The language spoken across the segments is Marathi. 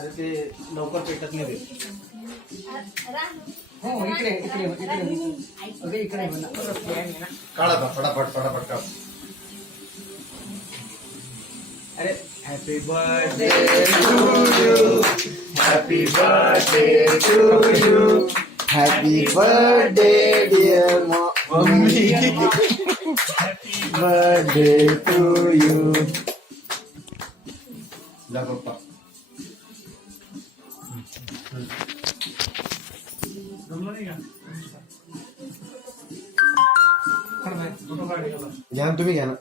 अरे ते लवकर पेटत नाही ते. हो इकडे इकडे इकडे अरे इकडे म्हणा काढा आता फटाफट फटाफट काढ. अरे happy birthday to you, happy birthday to you, happy birthday dear mummy, birthday to you. जा पप्पा. घ्या ना, तुम्ही घ्या ना.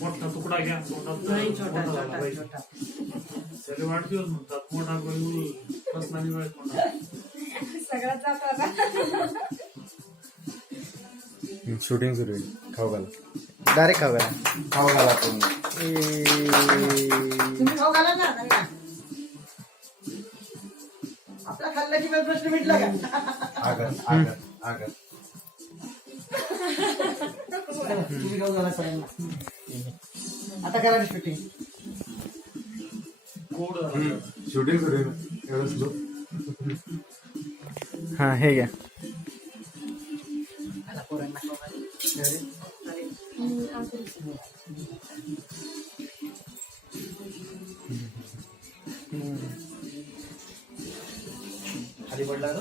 मोठा तुकडा घ्या. नाही छोटा छोटा छोटा सगळे वाढदिवस म्हणतात मोठा पर्सनली सगळ्यात जातो आता. शूटिंग सुरू आहे. खाऊ घाला, डायरेक्ट खाऊ का? खाऊ घाला तुम्ही. तुम्ही खाऊ घाला ना त्यांना. आपला खाल्ला की प्रश्न मिटला का? आगत आगत आगत. तुम्ही खाऊ घाला सगळ्यांना. आता करा शूटिंग. गोड शूटिंग सुरू आहे ना. एवढं स्लो. हा हे घ्या. आता पोरांना खाऊ घाला. खाली पडला का?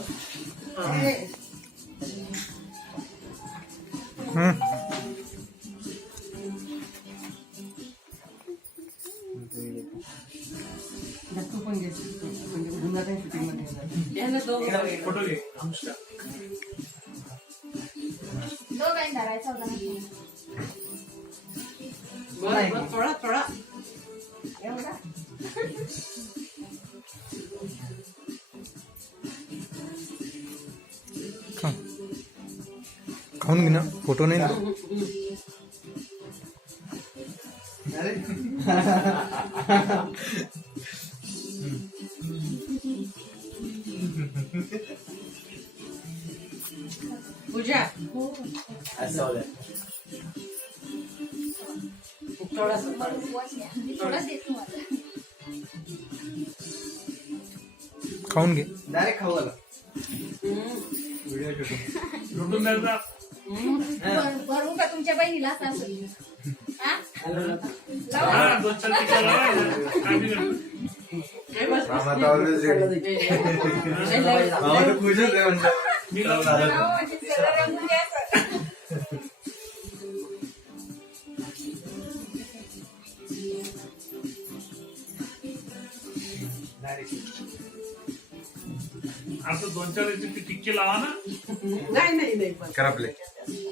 तू पण घे. म्हणजे गुन्हा शूटिंग मध्ये फोटो घे अनुष्का. दोघांनी धरायचा होता ना. थोडा थोडा एवढा खाऊन घे ना, फोटो नाही ना. पूजा असं थोडासा थोडाच देतो मला. खाऊन घे. डायरेक्ट खाऊ घाला. व्हिडिओ लुटून द्यायचा. भरू का तुमच्या बहिणीला असं? हा? हा, 2-4 टिक्या लावायच्या. आम्ही मामा ऑलवेज रेडी. मामा तर खुशच आहे म्हणतात. मी लावून लावा म्हणजे सगळं रंगून द्यायचं. असं 2-4 टिक्के लावा ना. नाही नाही नाही पण करा प्ले.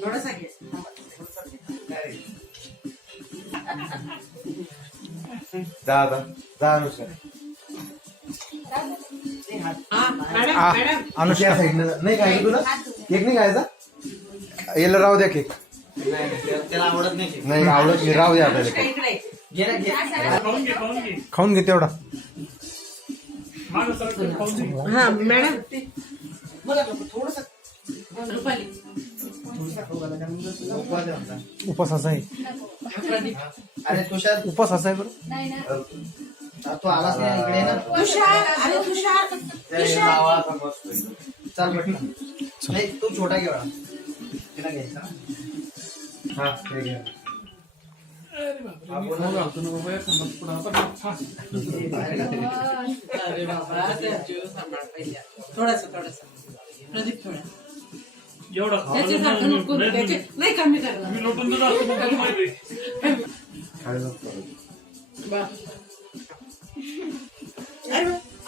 थोडासा घे. जा आता जा अनुष्का. मॅडम मॅडम अनुष्का साईडनं जा. नाही खायचं तुला? केक नाही खायचा? याला राहू द्या केक. त्याला आवडत नाही. नाही आवडत नाही. राहू द्या आपल्याला केक. इकडे घे ना घे. खाऊन घे खाऊन घे. खाऊन घे तेवढा. मागं सरक खाऊन घे. हा मॅडम मला थोडस रुपाली उपास आहे. अरे तुषार उपास आहे बरं. नाही ना. तो आलाच नाही इकडे ना. तुषार अरे तुषार लावा आता मस्त. चल म्हटलं. नाही तू छोटा घे वाला. तिला घ्यायचा. हा ते घ्या. अरे बाबा थोडासा थोडासा प्रदीप थोडा एवढा त्याचे सारखं नको करू, त्याचे नाही कमी कर. मी लोटून देतो असं मग तुला माहिती आहे. खायला.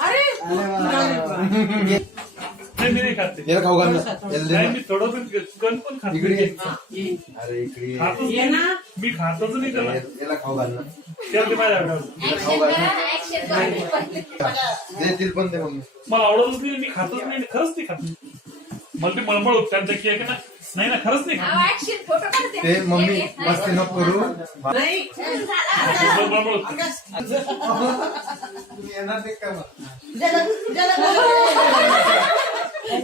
अरे नाही मी नाही खाते. याला खाऊ घाल ना. याला दे नाही ना. मी थोडं चिकन पण खाते. इकडे ये. ये. अरे इकडे ये. खातोच ये ना. मी खातच नाही त्याला. याला खाऊ घाल ना. त्याला ते माझ्या आवडतं. ऍक्शन करा, ऍक्शन करा. देतील पण ते मम्मी. मला आवडतच नाही. मी खातच नाही. खरंच नाही खात मी. मला ते मळमळ होत त्यांच्या की आहे का नाही ना खरंच नाही खात. ऍक्शन फोटो काढते. ते मम्मी मस्ती नको करू. नाही मला मळमळ होत. तुम्ही येणार ते का मग?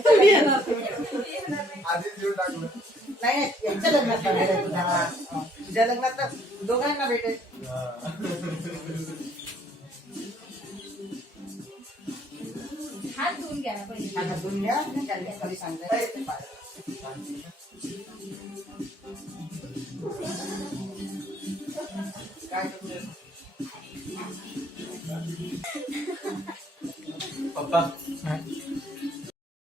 तुम्ही येणार. आधीच देऊन टाकलं. नाही यांच्या लग्नात करायचं तुझ्या लग्नात तर दोघांना भेटेल. हात धुवून घ्या ना पहिले. हातात धुवून घ्या त्यांनी खाली सांगता काय करतोय? पप्पा हा.